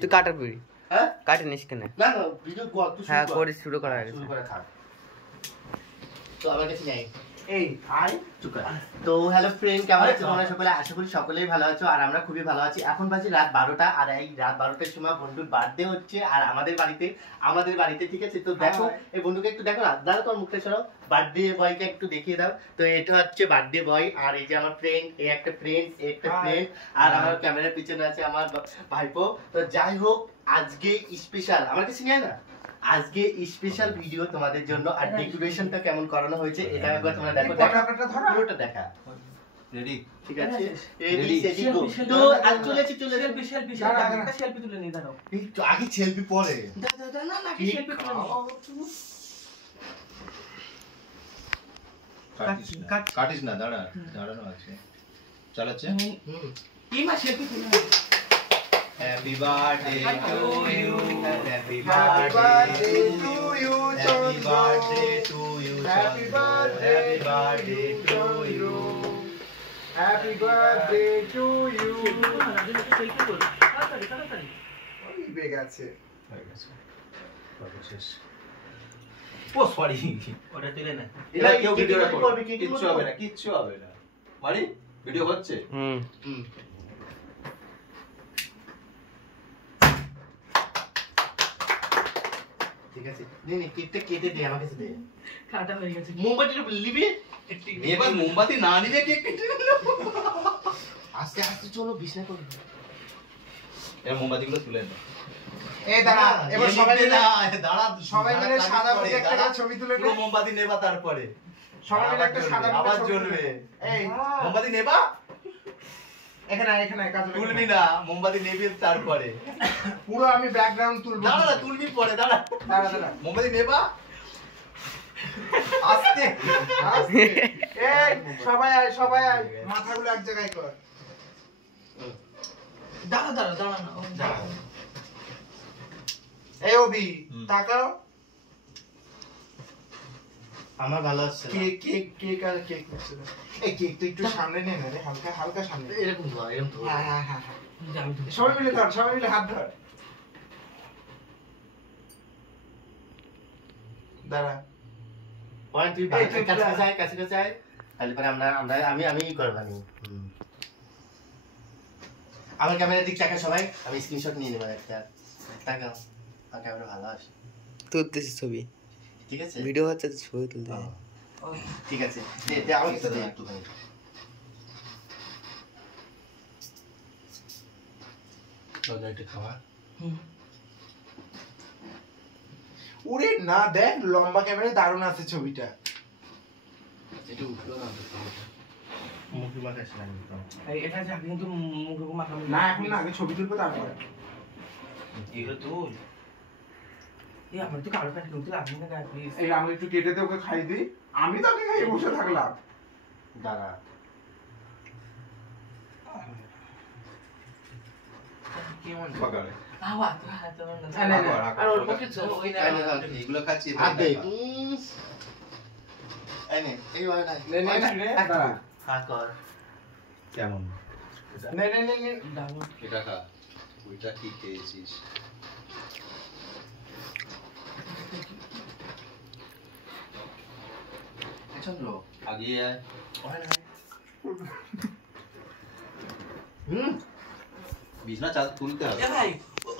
তুই কাটার পিড়ি হ্যাঁ কাটে নিস কেন? না না ভিডিও কত হ্যাঁ করে শুরু করা আগে শুরু করে থাক। তো আমার কাছে যাই এই আই চুকা। তো হ্যালো ফ্রেন্ড, কেমন আছো তোমরা সকলে? আশা করি সকলেই ভালো আছো আর আমরা খুবই ভালো আছি। এখন বাজে রাত 12টা আর এই রাত 12টার সময় বন্ধুর বার্থডে হচ্ছে আর আমাদের বাড়িতে ঠিক আছে। তো দেখো এই বন্ধুকে একটু দেখো না, দাঁড়া তোর মুখটা সরাও, বার্থডে বয়কে একটু দেখিয়ে দাও। তো এটা হচ্ছে বার্থডে বয় আর এই যে আমার ফ্রেন্ড, এই একটা ফ্রেন্ড আর আমার ক্যামেরার পিছনে আছে আমার ভাইপো। তো যাই হোক আজকে স্পেশাল আমার কাছে নিয়ে না, আজকে স্পেশাল ভিডিও তোমাদের জন্য। আর ডেকোরেশনটা কেমন করানো হয়েছে এটা একবার তোমরা দেখো, পুরোটা দেখা রেডি ঠিক আছে। রেডি সেটি গো। তো আজ চলেছি সেলফি একটা সেলফি তুলে নিয়ে দাও। একটু আগে সেলফি পরে দাদা না না সেলফি তুলে নাও। কাটিস না, দাঁড়ানো আছে চালাচ্ছে। কি মা সেলফি তুলে Happy birthday to you, happy birthday to you, happy birthday to you, happy birthday to you, happy birthday to you. ওই বেগ আছে হয়ে গেছে শেষ। ও সরি ওটা তুলে না, এটা কেউ ভিডিও করবে কিচ্ছু হবে না মানে ভিডিও হচ্ছে। ঠিক আছে নে কেকটা কেটে দে, আমার কাছে দে। কাটা হয়ে গেছে। মোমবাতিটা নিবি? এবার মোমবাতি না নিলে কেক কেটে নিলো। আস্তে আস্তে চলো, বিছনা করো। এর মোমবাতিগুলো তুলে নে। এই দাঁড়া, এবার সবাই মিলে সাদা বুকে একটা ছবি তুলে নে। পুরো মোমবাতি নেবা, তারপরে সবাই মিলে একটা সাদা বুকে আবার ছবি জ্বলবে। এই মোমবাতি নেবা, এখানে কাজ তুলবি না, মোমবাতি নেবি তারপরে। পুরো আমি ব্যাকগ্রাউন্ড তুলবো। দাঁড়া তুলবি পরে, দাঁড়া মোমবাতি নেবা আস্তে এই সবাই আয় মাথাগুলো এক জায়গায় কর। দাঁড়া না দাঁড়া। এই অবি তাকাও। আমার ভালো আছে। কেক হচ্ছে না। এই কেকটা একটু সামনে নে না রে, হালকা সামনে। এরকম ধর, এরকম ধর। হ্যাঁ সবাই মিলে হাত ধর। দাঁড়া পয়েন্ট তুই কাছে আয় তাহলে পরে আমি করবানি। আমার ক্যামেরা দিক টাকা সবাই, আমি স্ক্রিনশট নিয়ে নেব একটা। টাকা আমার ক্যামেরা ভালো আসে, তুলতেছি ছবি, ঠিক আছে ভিডিও হচ্ছে ছবি তুলতে। ঠিক আছে দে আমার কাছে দে একটুখানি। একটা খাবার ওরে না, দেখ লম্বা ক্যামেরায় দারুণ আছে ছবিটা। এটা উঠলো না তো, মুখে মাখা আসে না এই এটা যে আগে কিন্তু মুখে মাখানো না, এখন না, আগে ছবি তুলবো তারপরে। এগুলো তুই এই আমার তো কালো প্যান্ট কিনতে লাগবে না গায়ে প্লিজ। এই আমি একটু কেটে দে, ওকে খাই দিই। আমি তো ওকে খাইয়ে বসে থাকলাম। দাঁড়া। কেমন পাকালে বাবা তো না আর অল্প কিছু ওই না এগুলো খাচ্ছি আদে এনে এই ওই না নে দাঁড়া। হ্যাঁ কর। কেমন নে ডাবল এটা খা, ওইটা কি খেয়েছিস? চন্দ্র আগিয়ে আয়। বিছনা চাদর তুলতে হবে। এ ভাই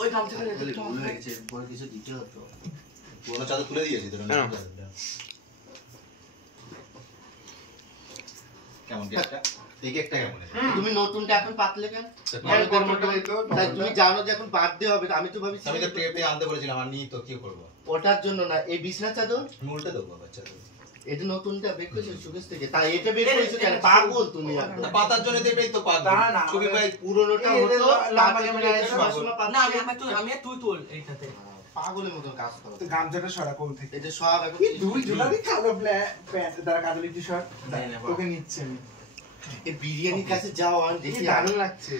ওই গামছা করে ভুল হয়ে গেছে, বড় কিছু দিতে হতো। পুরোনো চাদর তুলে দিয়েছি তোর। কেমন কেকটা? এই কেকটা কেমন? তুমি নতুনটা এখন পাতলে কেন? তুমি তুমি জানো যে এখন বার্থডে হবে, আমি তো ভাবি আমি তো টেপে আনতে বলেছিলাম, আর নিই তো কি করবো? ওটার জন্য না, এই বিছনা চাদর আমি উল্টে দেবো বাচ্চা তো। এটা নতুনটা বের করেছো সুকেশ থেকে, তাই এটা বের করেছো কেন? পাগল তুমি একদম। পাতার জন্য দেবেই তো পাগল। দাঁড়া না, ছবি ভাই পুরোনোটা হতো লম্বা ক্যামেরা এসে না আমি তুই তোল এইটাতে পাগলের মতন কাজ করো। গামছাটা সরা কোল থেকে। এটা সব এখন দুই জোড়ারই কালো প্যান্ট, তারা কাজলি টি-শার্ট তোকে নিচ্ছে আমি। এই বিরিয়ানির কাছে যাও, আমি দেখি দারুণ লাগছে।